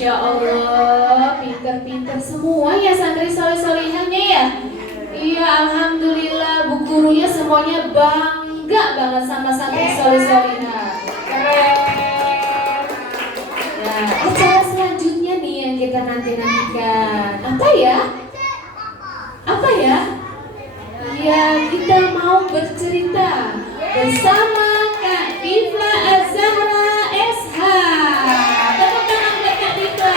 Masya Allah, pinter-pinter semua ya santri soleh-solehahnya ya. Iya, alhamdulillah bu gurunya semuanya bangga banget sama santri soleh-solehah. Keren. Nah, acara selanjutnya nih yang kita nanti-nantikan apa ya? Apa ya? Ya, kita mau bercerita bersama Kak Difla Az-Zahra SH. Tepuk tangan buat Kak Difla.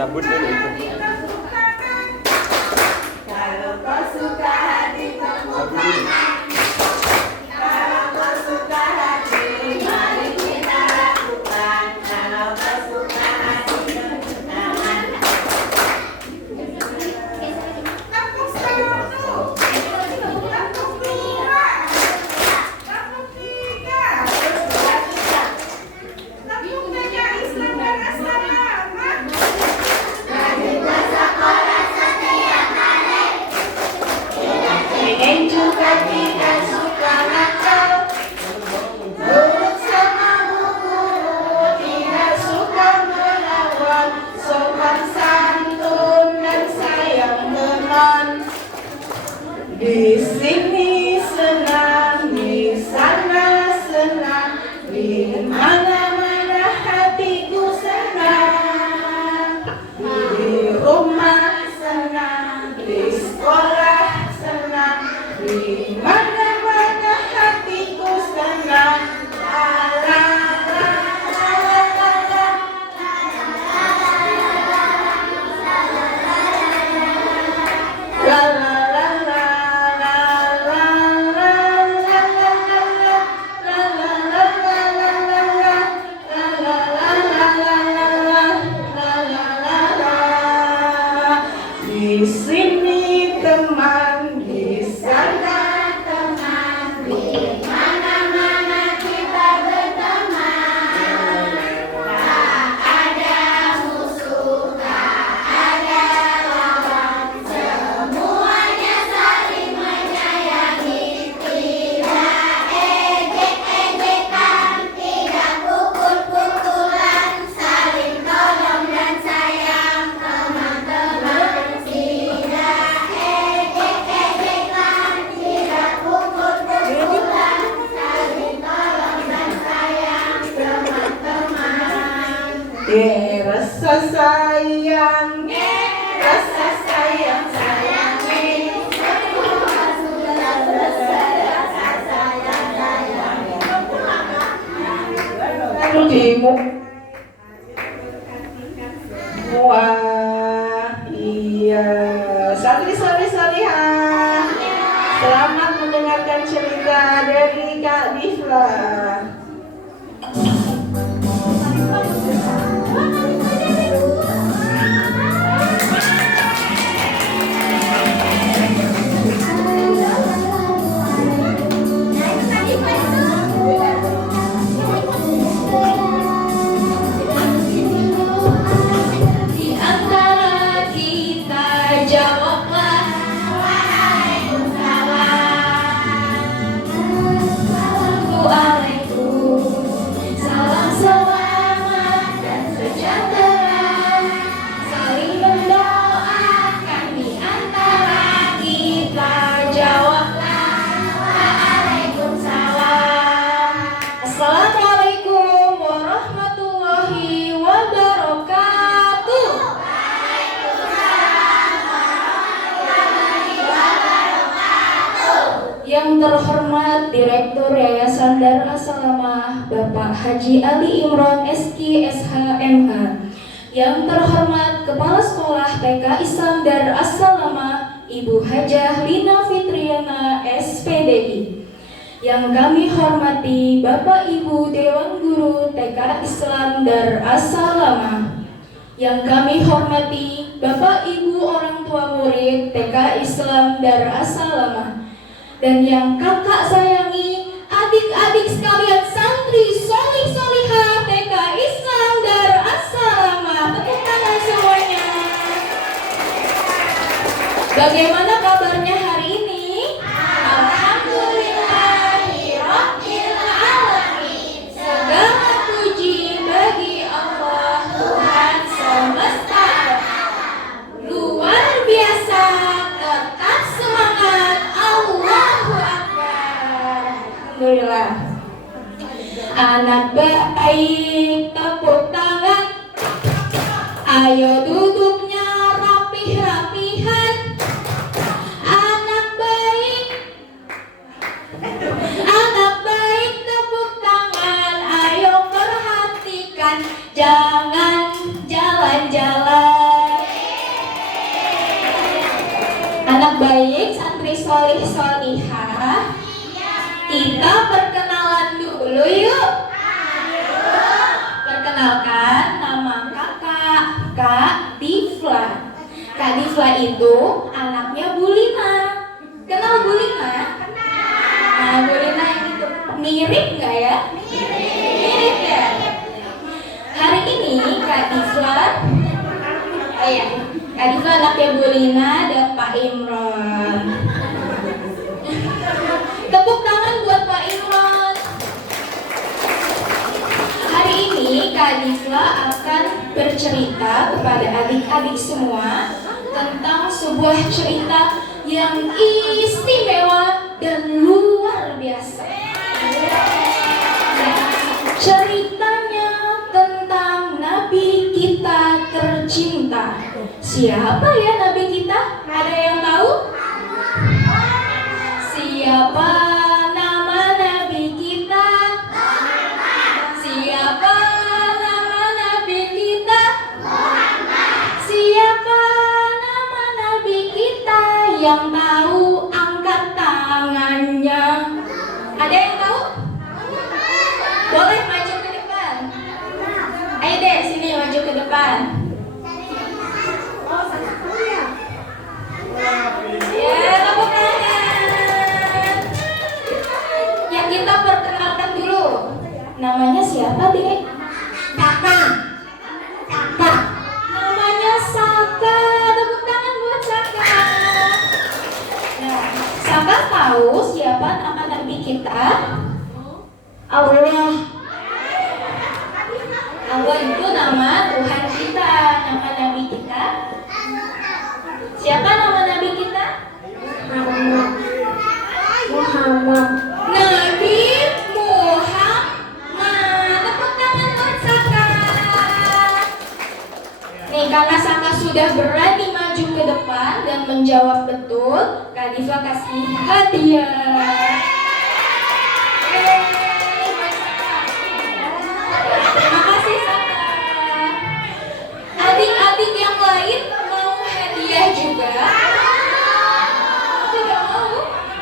Cabut dulu itu. Kalau kau suka hati kamu kalau kau suka hati mari kita lakukan. Kalau kau suka hati tangan. Kampung satu, kampung dua, kampung tiga, kampung tiga Islam dan Asrama. Ingin juga tidak suka nakal, nurut sama guru, tidak suka melawan, sopan santun dan sayang teman. Di sini senang, di sana senang, di mana-mana hatiku senang. Di rumah senang, di sekolah senang, di mana-mana hatiku senang. La la la la la la. La la la la la la la la la. La la la la la la la. La la la la la la la. Di sini teman, di sana teman, di mana-mana kita berteman. Tak ada musuh, tak ada lawan, semuanya saling menyayangi. Tidak ejek-ejekan, tidak pukul-pukulan, saling tolong dan sayang teman-teman. Tidak ejek-ejekan, tidak pukul-pukulan, saling tolong dan sayang teman-teman. Rasa sayang, rasa sayang sayangi, semua sudah selesai rasa sayang sayangi. Wah, iya. Santri soleh-solehah, selamat mendengarkan cerita dari Kak Difla. Di antara kita jawablah Assalamualaikum. Salam selamat dan sejahtera, saling mendoakan di antara kita. Jawablah Waalaikumsalam. Assalamualaikum warahmatullahi wabarakatuh. Yang terhormat Direktur Yayasan Darul Salamah Bapak Haji Ali Imron SQ SHMH. Yang terhormat Kepala Sekolah TK Islam Darul Salamah Ibu Hajah Lina Fitriana SPDI. Yang kami hormati Bapak Ibu Dewan Guru TK Islam Darul Salamah. Yang kami hormati Bapak Ibu orang tua murid TK Islam Darul Salamah. Dan yang kakak sayangi, adik-adik sekalian santri solih solihah TK Islam Dar As-Salamah. Tepuk tangan semuanya. Bagaimana kabarnya hari ini? Alhamdulillahirabbil alamin. Segala puji bagi Allah Tuhan semesta alam. Luar biasa, tetap semangat. Allahu Akbar. Alhamdulillah. Anak baik, tepuk tangan. Ayo duduknya rapih-rapihan. Anak baik, tepuk tangan. Ayo perhatikan, jangan jalan-jalan. Anak baik, santri solih solihah, kita perkenalan dulu yuk. Perkenalkan, nama kakak, Kak Difla. Kak Difla itu anaknya Bu Lina. Kenal Bu Lina? Nah, Bu Lina yang itu mirip nggak ya? Mirip ya. Hari ini Kak Difla, Kak Difla anaknya Bu Lina dan Pak Imron. Tepuk tangan buat Pak Imron. Hari ini Kak Difla akan bercerita kepada adik-adik semua tentang sebuah cerita yang istimewa dan luar biasa. Ceritanya tentang Nabi kita tercinta. Siapa ya Nabi kita? Ada yang tahu? Siapa nama Nabi kita? Siapa nama Nabi kita? Siapa nama Nabi kita? Yang tahu angkat tangannya. Ada yang tahu? Boleh maju ke depan. Ayo deh sini maju ke depan. Ya, tepuk tangan. Ya, kita perkenalkan dulu. Namanya siapa, Dek? Saka. Namanya Saka. Tepuk tangan buat Saka. Nah, Saka tahu siapa nama Nabi kita? Allah. Allah itu nama Tuhan kita. Nama Nabi kita? Siapa nama Nabi kita? Muhammad. Nabi Muhammad. Tepuk tangan buat Saka. Nih, karena Saka sudah berani maju ke depan dan menjawab betul, Kak Difla kasih hadiah. Terima kasih Saka. Adik-adik yang lain mau hadiah juga? Tidak mau?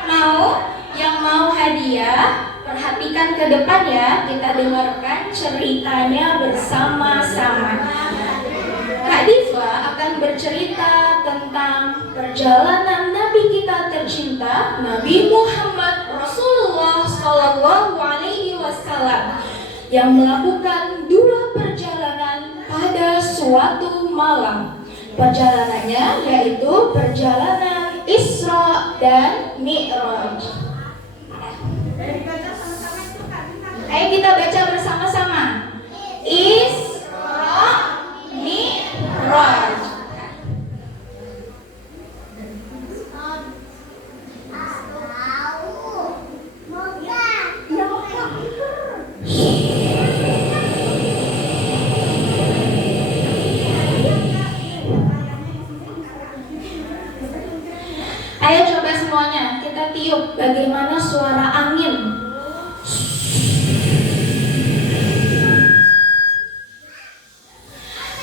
Mau? Yang mau hadiah, perhatikan ke depan ya. Kita dengarkan ceritanya bersama-sama. Kak Difla akan bercerita tentang perjalanan Nabi kita tercinta, Nabi Muhammad Rasulullah Sallallahu Alaihi Wasallam, yang melakukan 2 perjalanan pada suatu malam. Perjalanannya yaitu perjalanan Isra dan Mi'raj. Ayo kita baca bersama-sama. Isra Mi'raj. Ayo coba semuanya, kita tiup bagaimana suara angin.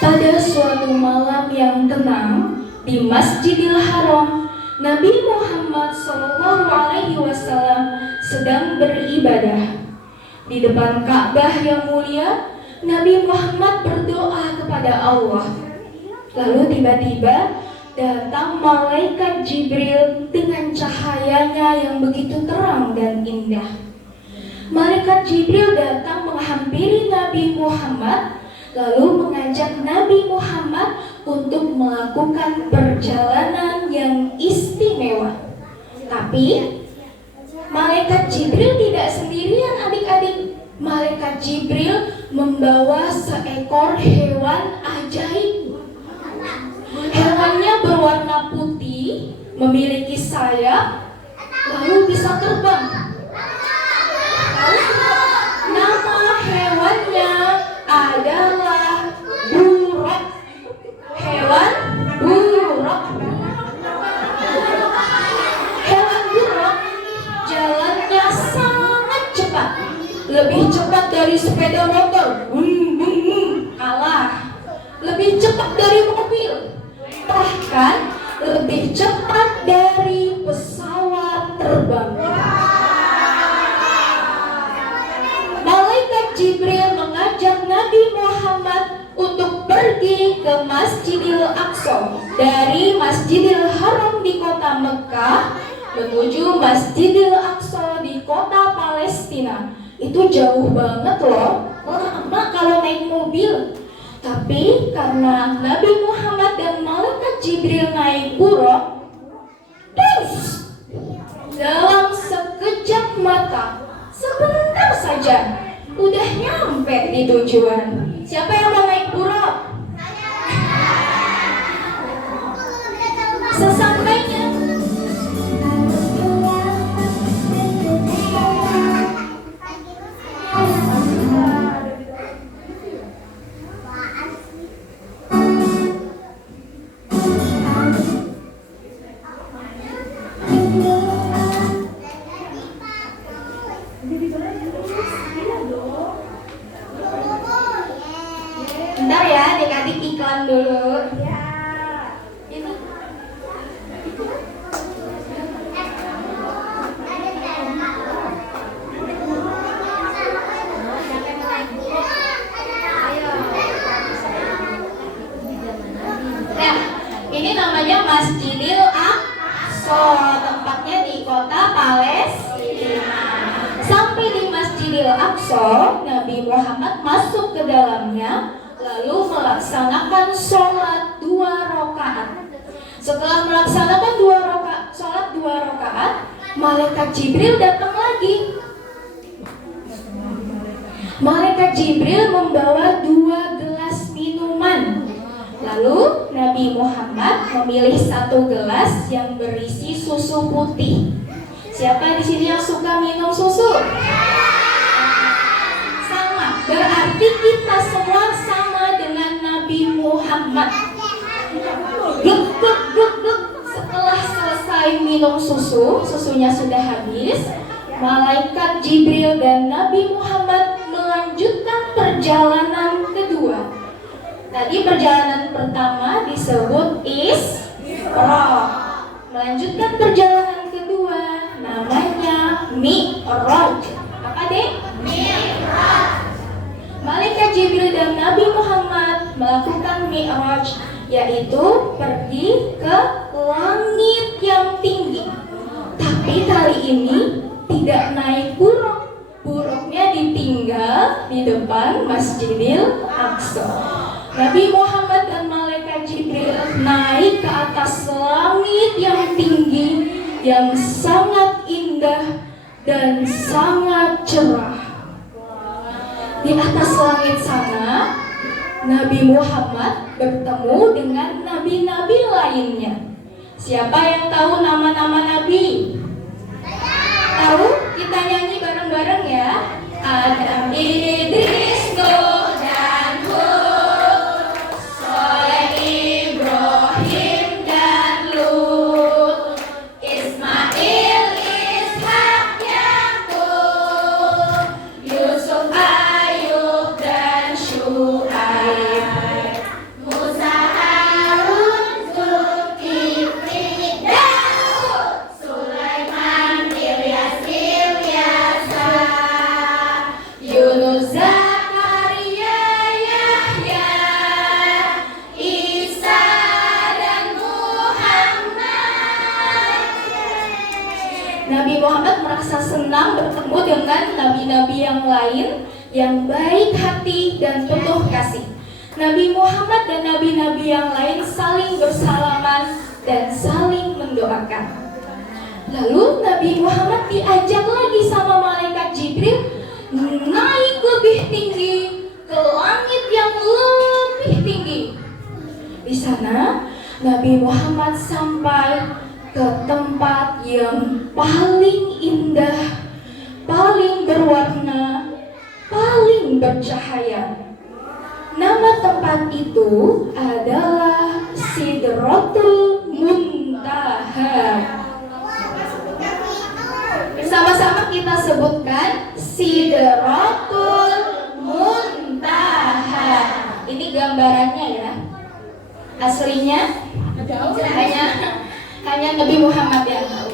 Pada suatu malam yang tenang di Masjidil Haram, Nabi Muhammad SAW sedang beribadah. Di depan Ka'bah yang mulia, Nabi Muhammad berdoa kepada Allah. Lalu tiba-tiba datang malaikat Jibril dengan cahayanya yang begitu terang dan indah. Malaikat Jibril datang menghampiri Nabi Muhammad, lalu mengajak Nabi Muhammad untuk melakukan perjalanan yang istimewa. Tapi malaikat Jibril tidak sendirian adik-adik. Malaikat Jibril membawa seekor hewan ajaib. Hewannya berwarna putih, memiliki sayap, lalu bisa terbang. Nama hewannya adalah buruk. Hewan buruk. Hewan buruk jalannya sangat cepat, lebih cepat dari sepeda motor. Kalah. Lebih cepat dari mobil, bahkan lebih cepat dari pesawat terbang. Malaikat Jibril mengajak Nabi Muhammad untuk pergi ke Masjidil Aqsa. Dari Masjidil Haram di kota Mekah menuju Masjidil Aqsa di kota Palestina. Itu jauh banget loh, lama kalau naik mobil. Tapi karena Nabi Muhammad dan malaikat Jibril naik buruk, dalam sekejap mata, sebentar saja, udah nyampe di tujuan. Siapa yang mau naik buruk? Sesampainya bentar ya, adik-adik iklan dulu. Ini. Nah, ini namanya Masjidil Aqsa, tempatnya di kota Palestina. Sampai di Masjidil Aqsa, Nabi Muhammad masuk ke dalamnya, lalu melaksanakan sholat 2 rakaat. Setelah melaksanakan sholat 2 rakaat, malaikat Jibril datang lagi. Malaikat Jibril membawa 2 gelas minuman. Lalu Nabi Muhammad memilih 1 gelas yang berisi susu putih. Siapa di sini yang suka minum susu? Sama, berarti kita semua sama dengan Nabi Muhammad. Setelah selesai minum susu, susunya sudah habis, malaikat Jibril dan Nabi Muhammad melanjutkan perjalanan kedua. Tadi perjalanan pertama disebut Isra. Melanjutkan perjalanan kedua namanya Mi'raj. Apa deh? Mi'raj. Malaikat Jibril dan Nabi Muhammad melakukan Mi'raj, yaitu pergi ke langit yang tinggi. Tapi kali ini tidak naik buruk. Buruknya ditinggal di depan Masjidil Aqsa. Nabi Muhammad dan malaikat Jibril naik ke atas langit yang tinggi, yang sangat indah dan sangat cerah. Di atas langit sana, Nabi Muhammad bertemu dengan nabi-nabi lainnya. Siapa yang tahu nama-nama nabi? Tahu? Kita nyanyi bareng-bareng ya. Adam, Idris, Nuh, dan Hud, Soleh, Ibrahim, dan Lut, Ismail, Ishak, Yakub, Yusuf, Ayub, dan Syuaib, Musa, Harun, Zulkifli, Daud, Sulaiman, Ilyas, Yunus, Zakaria, senang bertemu dengan nabi-nabi yang lain yang baik hati dan penuh kasih. Nabi Muhammad dan nabi-nabi yang lain saling bersalaman dan saling mendoakan. Lalu Nabi Muhammad diajak lagi sama malaikat Jibril naik lebih tinggi ke langit yang lebih tinggi. Di sana Nabi Muhammad sampai ke tempat yang paling indah, paling berwarna, paling bercahaya. Nama tempat itu adalah Sidratul Muntaha. Sama-sama kita sebutkan Sidratul Muntaha. Ini gambarannya ya. Aslinya hanya Nabi Muhammad yang tahu.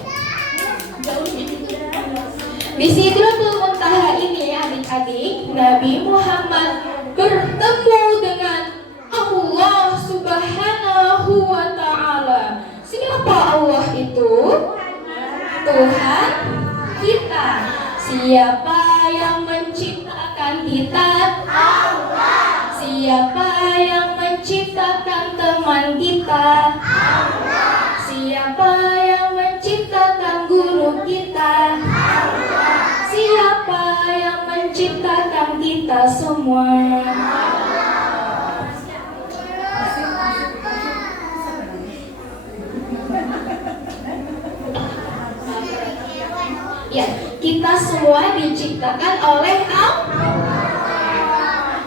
Di Sidratul Muntaha ini adik-adik, Nabi Muhammad bertemu dengan Allah Subhanahu wa Ta'ala. Siapa Allah itu? Tuhan kita. Siapa yang menciptakan kita? Allah. Siapa yang menciptakan teman kita? Allah. Siapa yang menciptakan guru kita? Allah. Siapa yang menciptakan kita semua? Ya, kita semua diciptakan oleh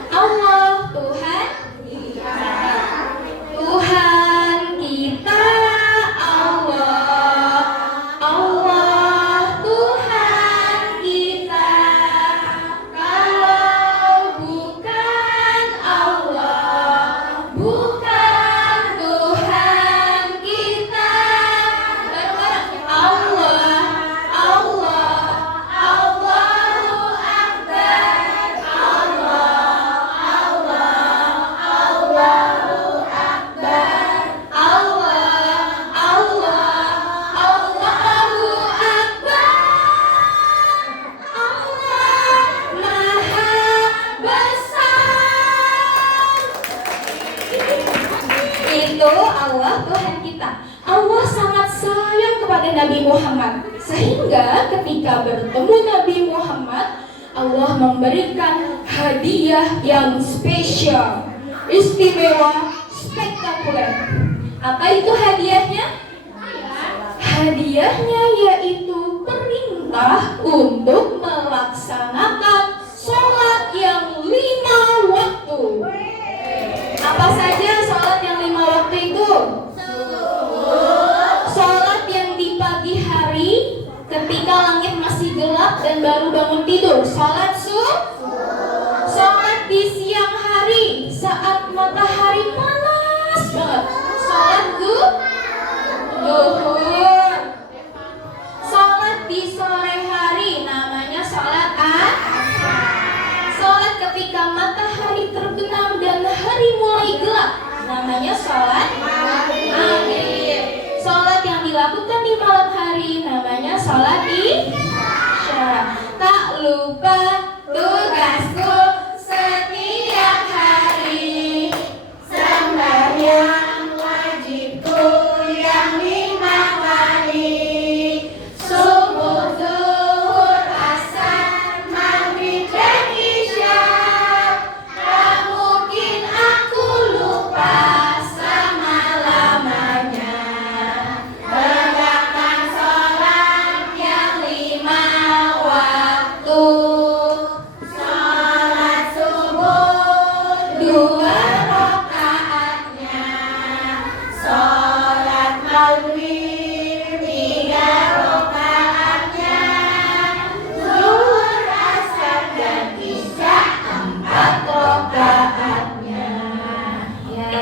Allah, Tuhan kita, Allah Tuhan kita. Kalau bukan Allah, bukan Tuhan kita. Bareng-bareng, Allah, Allahu Akbar. Allahu Akbar. Allahu Akbar. Allah Maha Besar. Itu Allah Tuhan kita. Allah sangat sayang kepada Nabi Muhammad, sehingga ketika bertemu Nabi Muhammad, Allah memberikan hadiah yang spesial, istimewa, spektakuler. Apa itu hadiahnya? Hadiahnya yaitu perintah untuk melaksanakan sholat yang 5 waktu. Apa saja sholat yang 5 waktu itu? Sholat yang di pagi hari ketika langit masih gelap dan baru bangun tidur, sholat subuh. Sholat di siang hari saat matahari panas banget, sholat duhur. Sholat di sore hari namanya sholat asar. Sholat ketika matahari terbenam dan hari mulai gelap namanya sholat maghrib. Sholat yang dilakukan di malam hari namanya sholat isya. Tak lupa tugasku setiap hari, sembahyang wajibku yang 5 kali, subuh, zuhur, asar, maghrib, dan isya. Tak mungkin aku lupa selama-lamanya menegakkan sholat yang 5 waktu. Sholat subuh 2 rakaatnya, sholat maghrib 3 rakaatnya, zuhur, asar, dan isya 4 rakaatnya. Ya,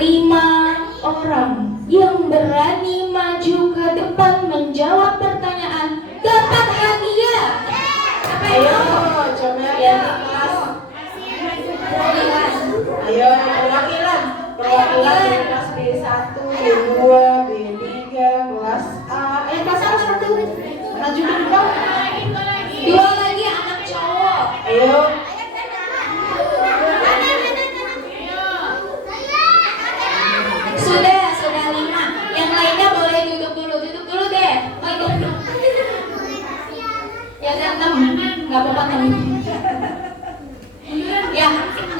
5 orang yang berani maju ke depan menjawab pertanyaan dapat hadiah. Apa itu? Coba Ya. Ayo perwakilan dari kelas B1, B2, B3, kelas A, Kelas 1.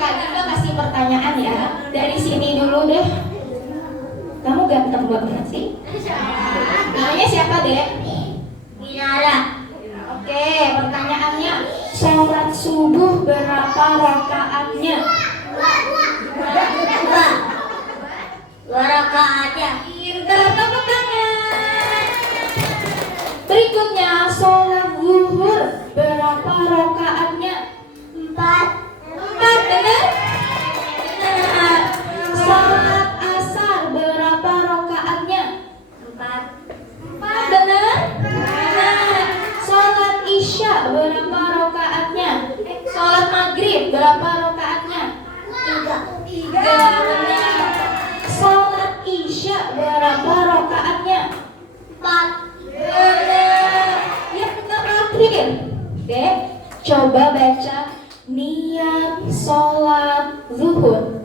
Kak Diva kasih pertanyaan ya. Dari sini dulu deh. Kamu ganteng banget sih. Namanya siapa, Dek? Minara. Oke, pertanyaannya, sholat subuh berapa rakaatnya? Dua rakaatnya. Pintar, tepuk tangan. Berikutnya, sholat zuhur berapa rakaatnya? 4. 4, benar? Benar. Sholat asar berapa rakaatnya? 4. 4, benar? Benar. Sholat isya berapa rakaatnya? Sholat maghrib berapa rakaatnya? 3, benar. Sholat isya berapa rakaatnya? 4. Benar. Yang terakhir, Dek, coba baca niat sholat zuhur.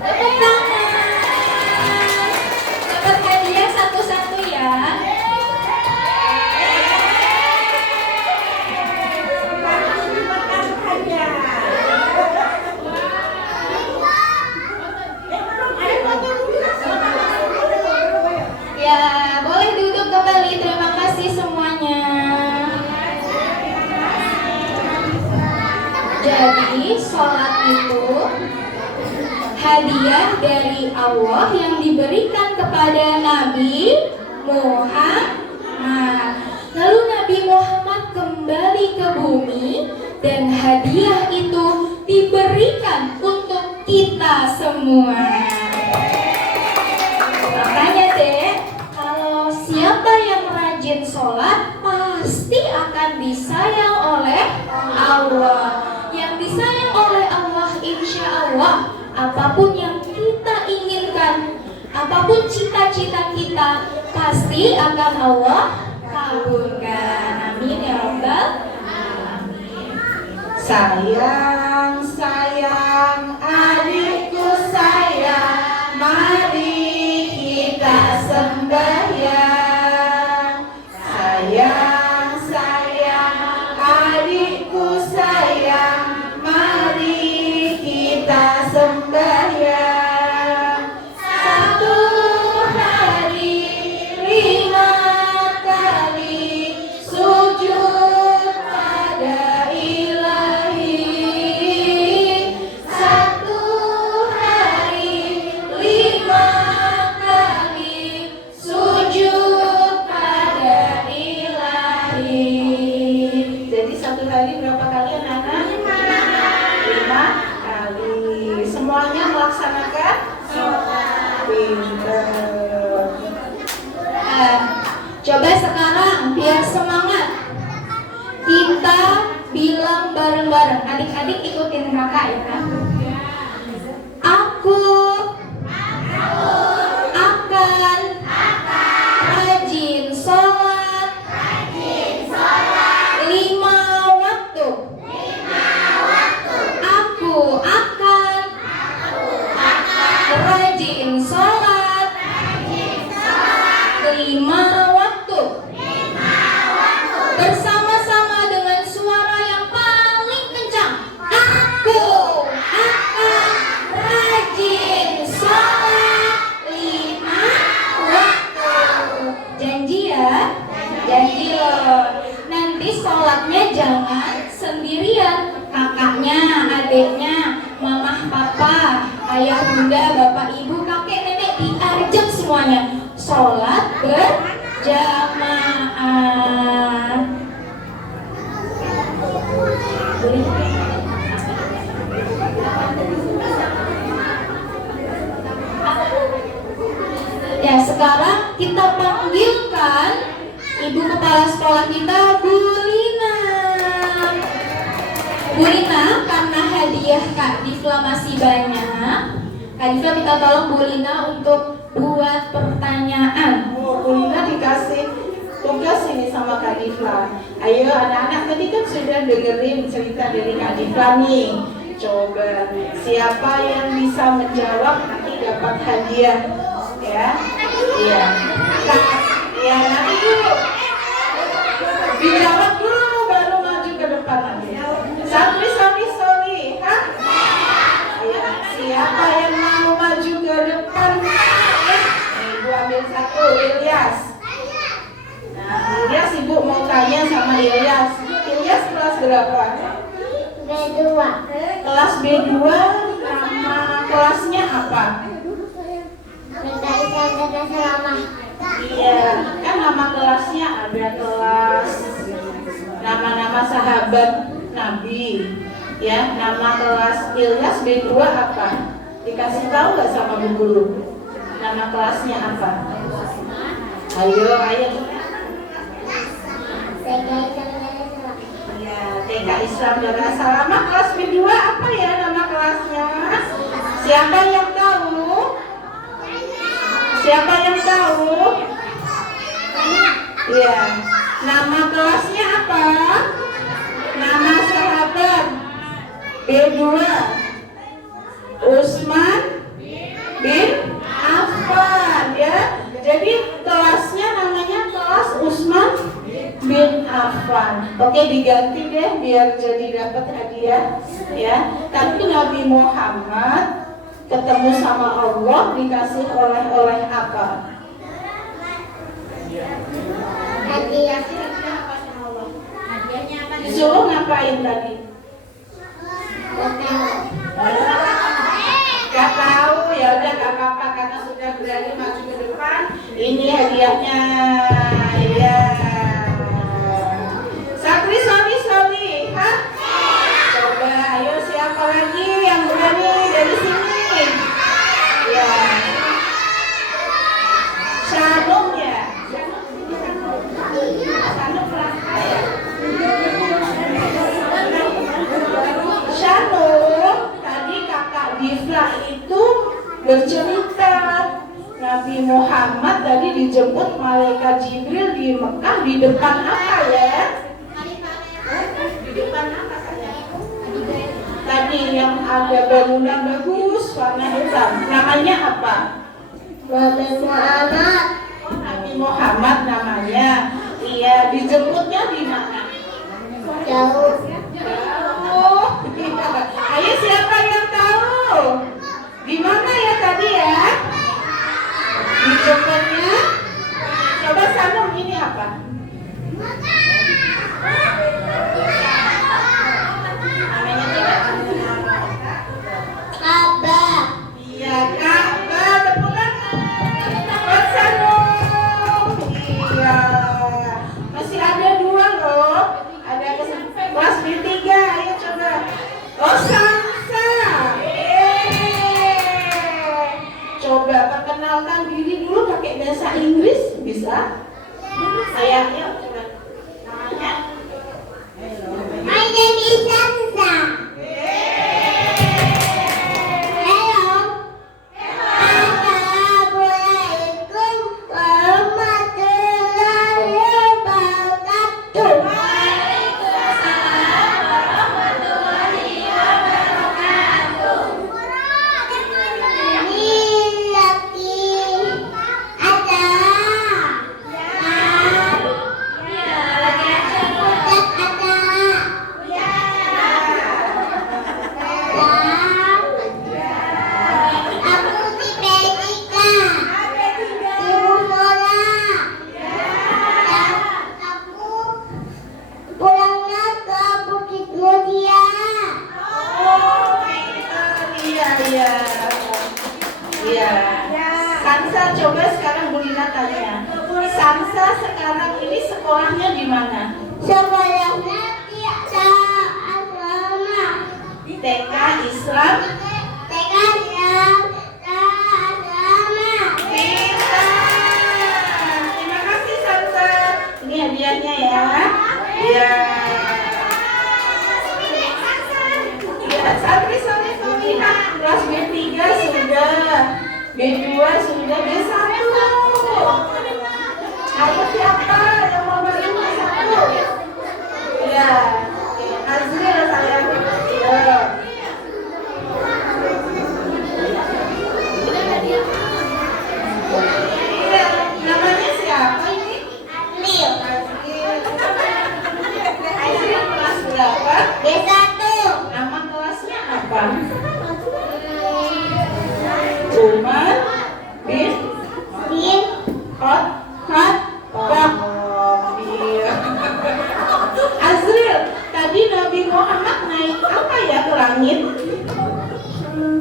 Tepuk tangan. Dapat hadiah satu-satu ya. Ya, boleh duduk kembali. Terima kasih semuanya. Jadi, sholat itu hadiah dari Allah yang diberikan kepada Nabi Muhammad. Lalu Nabi Muhammad kembali ke bumi dan hadiah itu diberikan untuk kita semua. Makanya deh, kalau siapa yang rajin sholat pasti akan disayang oleh Allah. Yang disayang oleh Allah, insya Allah, apapun yang kita inginkan, apapun cita-cita kita, pasti akan Allah kabulkan. Amin ya Rabbal alamin. Sayang, sayang, adikku sayang, mari kita sembahyang. Sayang, sayang, adikku sayang, mari kita sembahyang. Satu hari 5 kali sujud pada ilahi. Satu hari 5 kali sujud pada ilahi. Jadi satu hari berapa kali anak-anak? 5 kali. Semuanya melaksanakan sholat. Pinter. Coba sekarang biar semangat, kita bilang bareng-bareng. Adik-adik ikutin kakak ya. Aku akan rajin sholat 5 waktu. Aku akan rajin sholat 5 waktu. Bersama-sama dengan suara yang paling kencang. Aku akan rajin sholat 5 waktu. Janji ya? Janji loh. Nanti sholatnya jangan sendirian. Kakaknya, adiknya, mama, papa, ayah, bunda, bapak, ibu, kakek, nenek diajak semuanya sholat berjamaah. Ya, sekarang kita panggilkan ibu kepala sekolah kita, Bu Lina. Bu Lina, karena hadiah Kak Diva masih banyak, Kak Diva minta tolong Bu Lina untuk buat pertanyaan. Oh, Bu Lina dikasih tugas ini sama Kak Difla. Ayo anak-anak, tadi kan sudah dengerin cerita dari Kak Difla nih. Coba siapa yang bisa menjawab nanti dapat hadiah, ya. Iya. Ya, nanti dulu. Dijawab dulu baru maju ke depan nanti. Sorry, hah? Ya, siapa yang mau maju ke depan? Ibu ambil satu, Ilyas. Nah, Ilyas ibu mau tanya sama Ilyas. Ilyas kelas berapa? B2. Kelas B2, nama kelasnya apa? Minta Islam dan Asrama. Iya, kan nama kelasnya ada kelas nama-nama sahabat Nabi. Ya, nama kelas Ilyas B2 apa? Dikasih tahu nggak sama Bu Guru? Nama kelasnya apa? Ayo. TK Islam dan Asrama. Ya, TK Islam Darul Salamah kelas B2 apa ya nama kelasnya? Siapa yang tahu? Siapa yang tahu? Iya. Nama kelasnya apa? Nama sahabat B2 Utsman bin Affan, ya. Jadi kelasnya namanya kelas Utsman bin Affan. Oke, diganti deh biar jadi dapat hadiah, ya. Tapi Nabi Muhammad ketemu sama Allah dikasih oleh-oleh apa? Hadiah. Disuruh ngapain tadi? Gak tahu, ya udah gak apa-apa karena sudah berani maju ke depan. Ini hadiahnya, ya. Sorry, hah? Coba, ayo siapa lagi yang berani dari sini? Ya. Shalom ya. Shalom kelas A ya. Shalom, tadi kakak Difla itu bercerita Nabi Muhammad tadi dijemput malaikat Jibril di Mekah di depan apa ya? Di depan apa saja? Tadi yang ada bangunan bagus warna hitam. Namanya apa? Nabi Muhammad. Oh, Nabi Muhammad namanya. Iya, dijemputnya di mana? Jauh. Oh, ayo siapa yang tahu? Di mana ya tadi ya? Dijemputnya? Coba Sanum ini apa? Namanya coba? Ka'bah. Iya, Ka'bah. Tepuk tangan. Buat Sanum. Iya. Masih ada dua loh. Ada kelas B3. Ayo coba. Oh, Sansa. Coba perkenalkan diri dulu pakai bahasa Inggris, bisa? Sayangnya coba. Namanya? My name is Sansa. Hello. Assalamualaikum warahmatullahi wabarakatuh. Ini lagi ada. Aku di Belgika. Ibu Nora. Dan aku pulangnya ke Bukit Mulia. Iya. Iya. Sansa, coba sekarang Bu Lina tanya. Sansa sekarang ini sekolahnya di mana? Sekolahnya di asrama. TK Islam. TK Islam asrama. Pintar. Terima kasih Sansa. Ini hadiahnya ya. Iya. Iya, sorry. Kelas B3 sudah, B2 sudah, B1 Muhammad naik apa ya ke langit?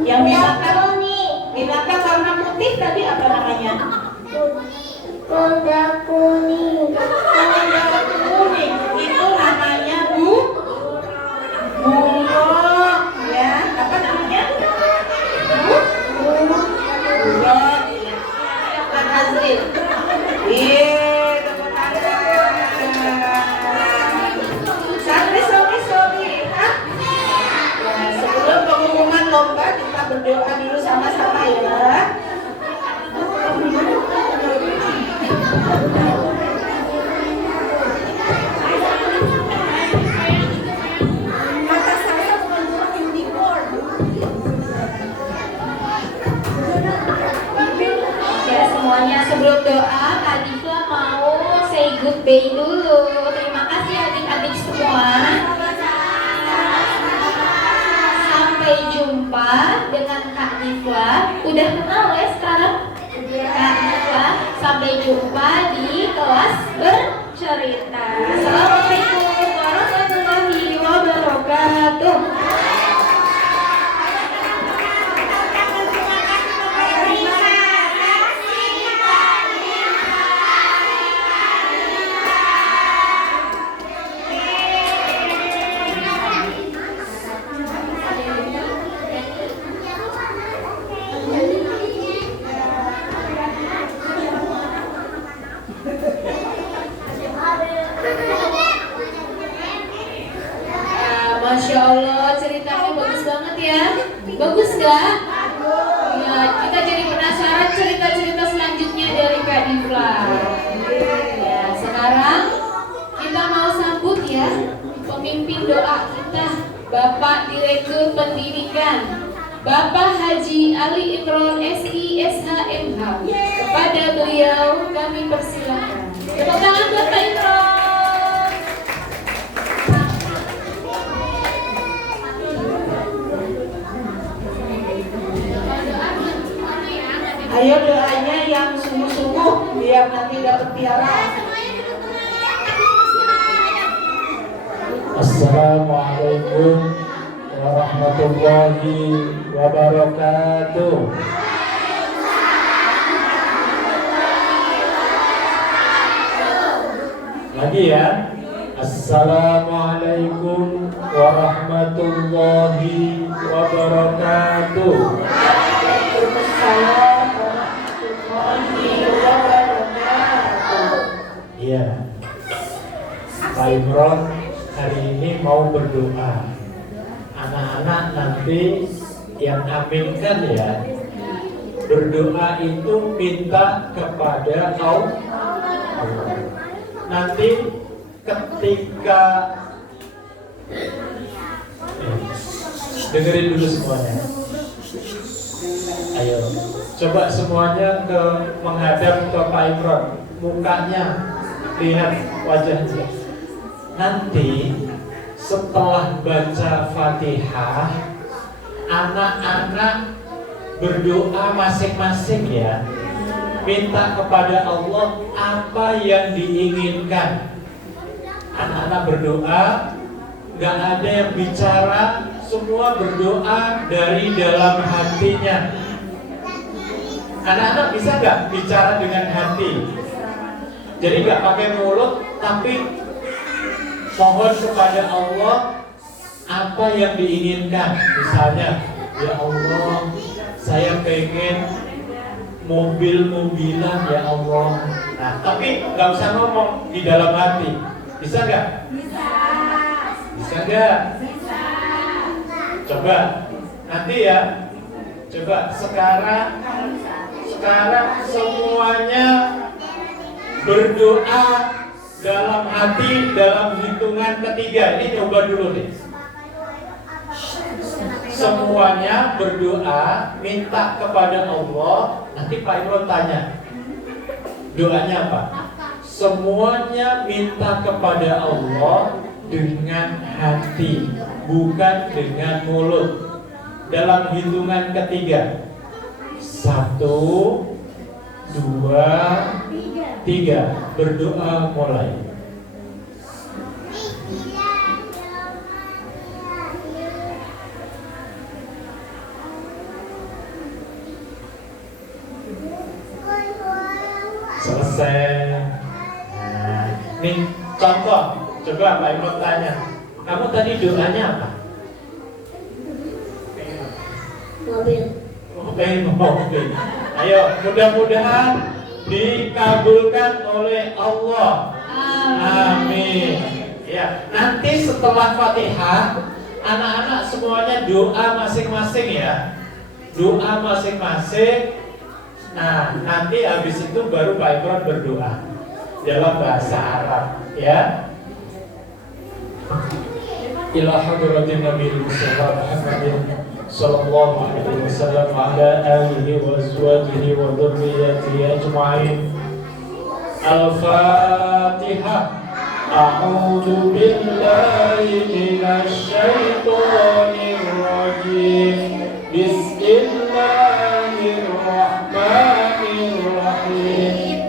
Yang binatang warna putih tadi apa namanya? Kuda kuning. Kuda kuning. Itu namanya burung. Ya, apa namanya? Burung. Dan Azril. Iya, tepuk tangan. Sorry. Hah? Ya, sebelum pengumuman lomba kita berdoa dulu sama-sama ya. Mata saya bukan burung unicorn. Ya semuanya, sebelum doa Kak Difla mau say goodbye dulu. Terima kasih adik-adik semua. Sampai jumpa dengan Kak Difla. Udah kenal ya sekarang? Kak Difla. Sampai jumpa di kelas bercerita. Assalamualaikum warahmatullahi wabarakatuh. Masya Allah, ceritanya bagus banget ya. Bagus gak? Ya, kita jadi penasaran cerita-cerita selanjutnya dari Kak Difla. Ya, sekarang kita mau sambut ya pemimpin doa kita, Bapak Direktur Pendidikan, Bapak Haji Ali Imron SI SHMH. Kepada beliau kami persilakan. Tepuk tangan buat Pak Imron. Ayo doanya yang sungguh-sungguh biar nanti dapat piala. Assalamualaikum warahmatullahi wabarakatuh. Lagi ya. Assalamualaikum warahmatullahi wabarakatuh. Waalaikumsalam warahmatullahi wabarakatuh. Iya. Pak Imron hari ini mau berdoa. Anak-anak nanti yang aminkan ya. Berdoa itu minta kepada Allah. Nanti ketika dengerin dulu semuanya. Ayo, coba semuanya menghadap ke Pak Imron. Mukanya, lihat wajahnya. Nanti setelah baca Fatihah, anak-anak berdoa masing-masing ya. Minta kepada Allah apa yang diinginkan. Anak-anak berdoa, gak ada yang bicara, semua berdoa dari dalam hatinya. Anak-anak bisa gak bicara dengan hati? Jadi gak pakai mulut, tapi mohon kepada Allah apa yang diinginkan. Misalnya, ya Allah, saya pengen mobil-mobilan ya Allah. Nah, tapi gak usah ngomong di dalam hati. Bisa gak? Bisa gak? Coba nanti ya. Coba sekarang semuanya berdoa dalam hati dalam hitungan ketiga. Ini coba dulu nih. Semuanya berdoa minta kepada Allah. Nanti Pak Imron tanya doanya apa? Semuanya minta kepada Allah dengan hati, bukan dengan mulut. Dalam hitungan ketiga. 1, 2, 3. Berdoa mulai. persen. Nah, nih contoh, coba Pak Imron tanya, kamu tadi doanya apa? Mobil. Mobil. Ayo, mudah-mudahan dikabulkan oleh Allah. Amin. Ya, nanti setelah Fatihah, anak-anak semuanya doa masing-masing ya. Doa masing-masing. Nah, nanti habis itu baru Pak Imron berdoa dalam bahasa Arab ya. Ila hadratin Nabi Mustafa Muhammadin sallallahu alaihi wasallam wa ala alihi wa azwajihi wa dhurriyyatihi ajma'in. Al-Fatihah. A'udzu billahi minasy syaithanir rajim. Bismillahirrahmanirrahim.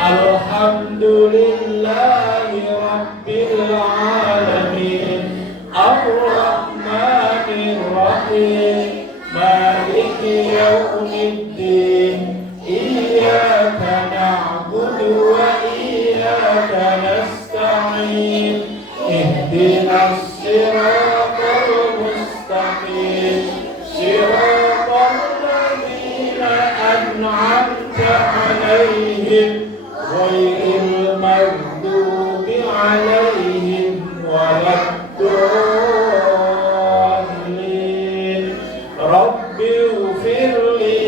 Alhamdulillahi rabbil alamin. Ar-Rahmanir Rahim. Maliki yaumiddin. Iyyaka na'budu wa iyyaka nasta'in. Ihdinas siratal mustaqim. Siratal ladzina an'amta 'alaihim ghairil maghdubi 'alaihim waladdallin. Rabbighfirli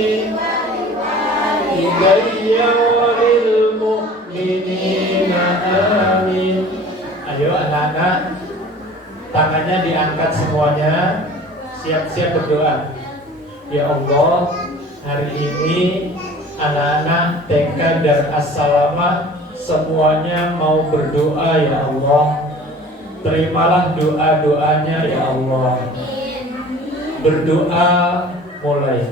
ilayya walil mu'minina amin. Ayo anak-anak, tangannya diangkat semuanya, siap-siap berdoa. Ya Allah, hari ini anak-anak TK dan As-Salama semuanya mau berdoa ya Allah. Terimalah doa-doanya ya Allah. Berdoa mulai.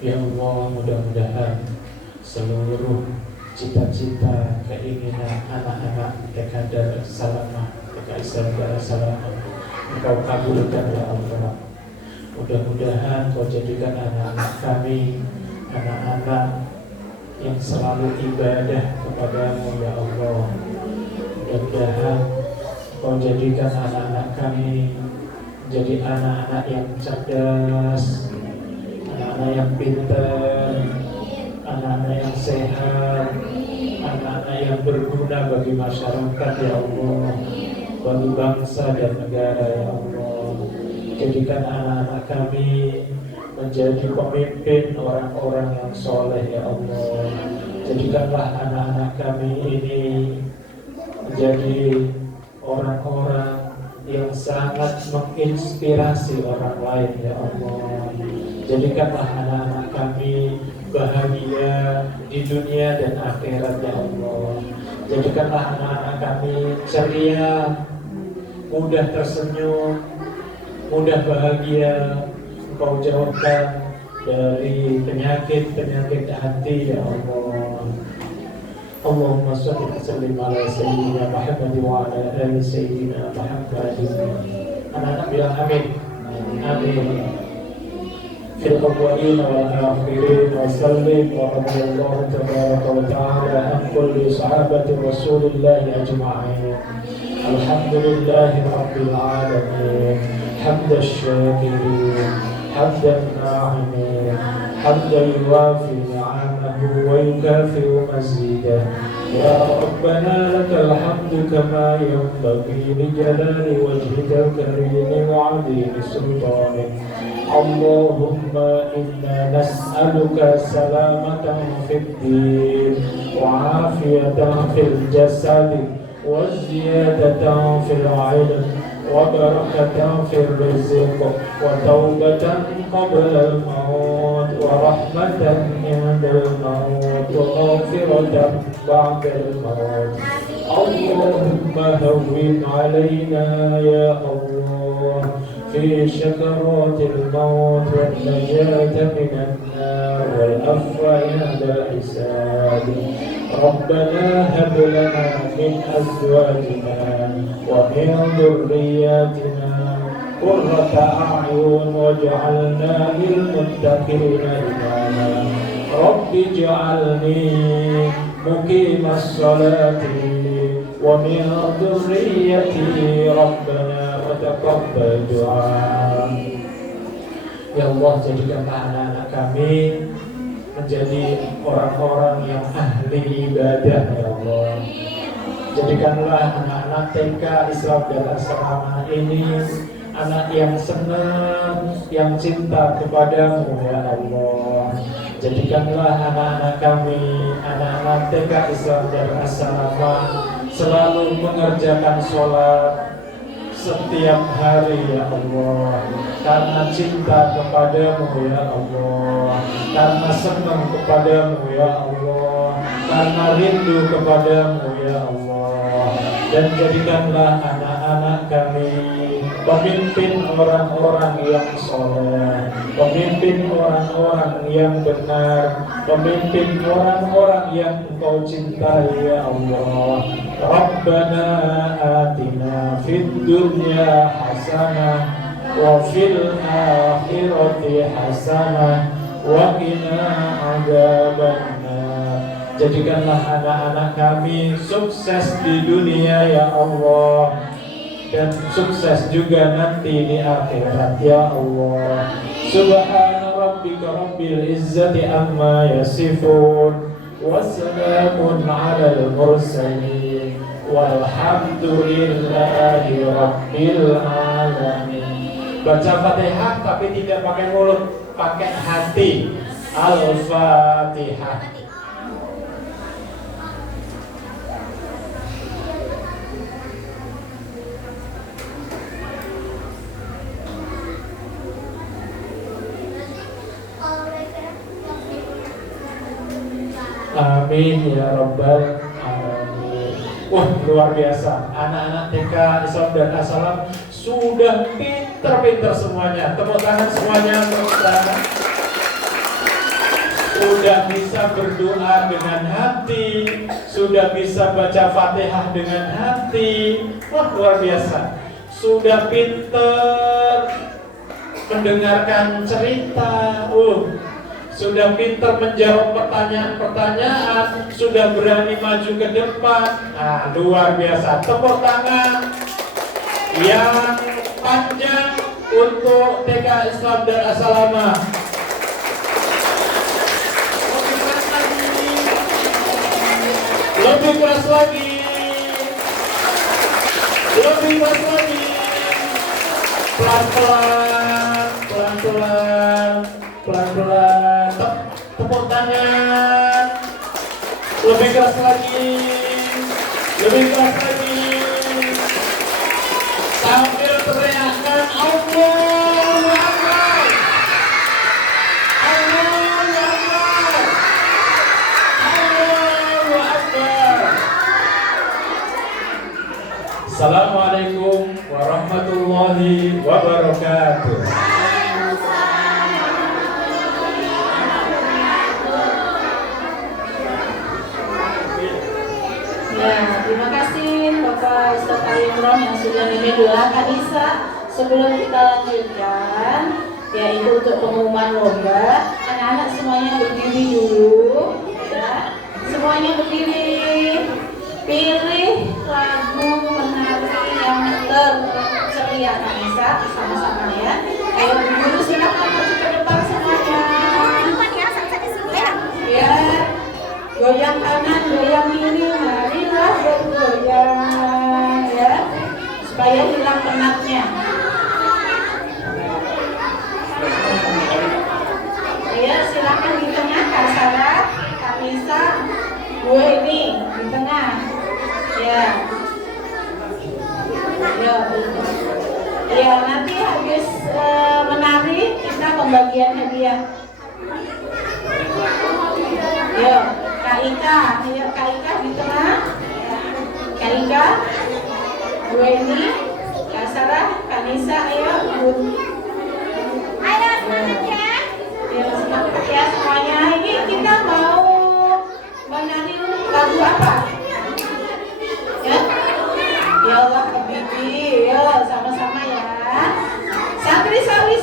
Ya Allah, mudah-mudahan seluruh cita-cita, keinginan anak-anak TK Darus Salamah, TK Islam Darus Salamah, Engkau kabulkan ya Allah. Mudah-mudahan Kau jadikan anak-anak kami anak-anak yang selalu ibadah kepadamu ya Allah. Mudah-mudahan Kau jadikan anak-anak kami jadi anak-anak yang cerdas, anak-anak yang pintar, anak-anak yang sehat, anak-anak yang berguna bagi masyarakat ya Allah, bagi bangsa dan negara ya Allah. Jadikan anak-anak kami menjadi pemimpin orang-orang yang soleh ya Allah. Jadikanlah anak-anak kami ini menjadi orang-orang yang sangat menginspirasi orang lain ya Allah. Jadikanlah anak-anak kami bahagia di dunia dan akhirat ya Allah. Jadikanlah anak-anak kami ceria, mudah tersenyum, mudah bahagia. Engkau jauhkan dari penyakit-penyakit hati ya Allah. Allahumma shalli wa sallim ala sayyidina Muhammad wa ala ali sayyidina Muhammad. Anak-anak bilang amin. Amin. Fil awwalin wal akhirin wa sallim wa radiyallahu tabaraka wa ta'ala an kulli sahabati Rasulillah ajma'in. Alhamdulillahi rabbil alamin. Hamdan syakirin, hamdan na'imin, hamdan yuwafi ni'amahu wa yukafi'u mazidah. Ya Rabbana lakal hamdu kama yanbaghi li jalali wajhika al-karim wa 'azimi sultanik. Allahumma inna nas'aluka salamatan fid din wa 'afiyatan fil jasad wa ziyadatan fil 'ilm وبركة في الرزق وتوبة قبل الموت ورحمة عند الموت ومغفرة بعد الموت. اللهم هون علينا يا الله في شكرات الموت والنجاة من النار والعفو عند الحساب. ربنا هب لنا من أزواجنا ومن ذرياتنا قرة أعين واجعلنا للمتقين إماما. رب اجعلني مقيم الصلاة ومن ذريتي ربنا وتقبل دعاء. Ya Allah, jadikanlah anak-anak kami menjadi orang-orang yang ahli ibadah, ya Allah. Jadikanlah anak-anak TK Islam dan Asrama ini anak yang senang, yang cinta kepadamu, ya Allah. Jadikanlah anak-anak kami, anak-anak TK Islam dan Asrama selalu mengerjakan sholat setiap hari, ya Allah, karena cinta kepadamu, ya Allah, karena senang kepadamu, ya Allah, karena rindu kepadamu, ya Allah. Dan jadikanlah anak-anak kami pemimpin orang-orang yang soleh, pemimpin orang-orang yang benar, pemimpin orang-orang yang Engkau cintai, ya Allah. Rabbana atina fid dunya hasanah wa fil akhirati hasanah wa qina adzabannar. Jadikanlah anak-anak kami sukses di dunia, ya Allah, dan sukses juga nanti di akhirat, ya Allah. Subhana rabbika rabbil izzati amma yasifun wa salamun alal mursalin walhamdulillahi rabbil alamin. Baca Fatihah tapi tidak pakai mulut, pakai hati. Al-Fatihah. Amin ya rabbal alamin. Wah, luar biasa. Anak-anak TK Islam dan Assalam sudah pinter-pinter semuanya. Tepuk tangan semuanya, tepuk tangan. Sudah bisa berdoa dengan hati, sudah bisa baca Fatihah dengan hati. Wah, luar biasa. Sudah pinter mendengarkan cerita. Sudah pintar menjawab pertanyaan-pertanyaan, sudah berani maju ke depan. Nah, luar biasa. Tepuk tangan yang panjang untuk TK Islam dan Assalama. Lebih keras lagi. Lebih keras lagi. Pelan-pelan, pelan-pelan, pelan-pelan. Tepuk tangan. Lebih keras lagi. Lebih keras lagi. Sambil teriakan Allahu Akbar. Allahu Akbar. Allahu Akbar. Assalamualaikum warahmatullahi wabarakatuh. Ya, terima kasih Bapak Ustaz Ali Imron yang sudah menyediakan Kak Isa. Sebelum kita lanjutkan, yaitu untuk pengumuman lomba, anak-anak semuanya berdiri dulu, ya. Semuanya berdiri. Pilih lagu menari yang terceria, Kak Isa, sama-sama ya. Ayo guru silakan maju ke depan semuanya. Ya. Goyang kanan, goyang kiri, marilah bergoyang, ya, supaya hilang penatnya. Ya, silakan di tengah, Kak Sarah, Kak Nisa, gue ini di tengah, ya. Ya, nanti habis menari kita pembagian hadiah. Yo, Kak Ika, ayo Kak Ika di tengah. Kak Ika, gue ini, Kak Sarah, Kak Anissa, ayo. Ayo semangat ya. Ya semangat ya semuanya. Ini kita mau menyanyi lagu apa? Ya? Ya Allah Habibi, ya sama-sama ya. Santri Sawi